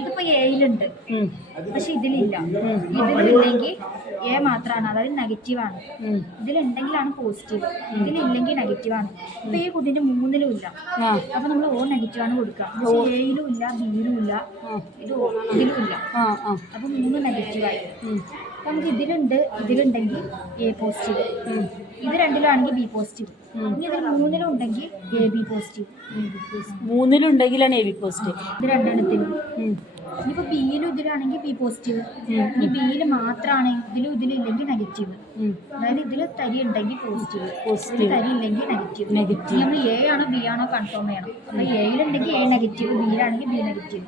ഇതിപ്പോ എയിലുണ്ട്, പക്ഷെ ഇതിലില്ല. ഇതിലില്ലെങ്കിൽ എ മാത്രമാണ്, അതായത് നെഗറ്റീവാണ്. ഇതിലുണ്ടെങ്കിലാണ് പോസിറ്റീവ്, ഇതിലില്ലെങ്കിൽ നെഗറ്റീവാണ്. ഇപ്പൊ ഈ കുട്ടിന്റെ 3-ലും ഇല്ല, അപ്പൊ നമ്മൾ ഓ നെഗറ്റീവാണ് കൊടുക്കുക. പക്ഷെ എയിലും ഇല്ല, ബിയിലും ഇല്ല, ഇതിലും ഇല്ല, അപ്പൊ 3 നെഗറ്റീവായി. നമുക്ക് ഇതിലുണ്ട്, ഇതിലുണ്ടെങ്കിൽ എ പോസിറ്റീവ്, ഇത് 2-ലാണെങ്കിൽ ബി പോസിറ്റീവ്. ഇനി ഇതിൽ 3-ലും ഉണ്ടെങ്കിൽ എ ബി പോസിറ്റീവ്. 3-ലും ഉണ്ടെങ്കിലാണ് എ ബി പോസിറ്റീവ്. ഇത് 2-എണ്ണത്തിലും. ഇനിയിപ്പോൾ ബിയിലും ഇതിലാണെങ്കിൽ ബി പോസിറ്റീവ്, ഇനി ബിയിൽ മാത്രമാണ് ഇതിലും ഇതിലില്ലെങ്കിൽ നെഗറ്റീവ്. അതായത് ഇതിൽ തരി ഉണ്ടെങ്കിൽ പോസിറ്റീവ്, തരി ഇല്ലെങ്കിൽ നെഗറ്റീവ്. നമ്മൾ എ ആണോ ബി ആണോ കൺഫേം ചെയ്യണം. അപ്പോൾ എയിലുണ്ടെങ്കിൽ എ നെഗറ്റീവ്, ബിയിലാണെങ്കിൽ ബി നെഗറ്റീവ്.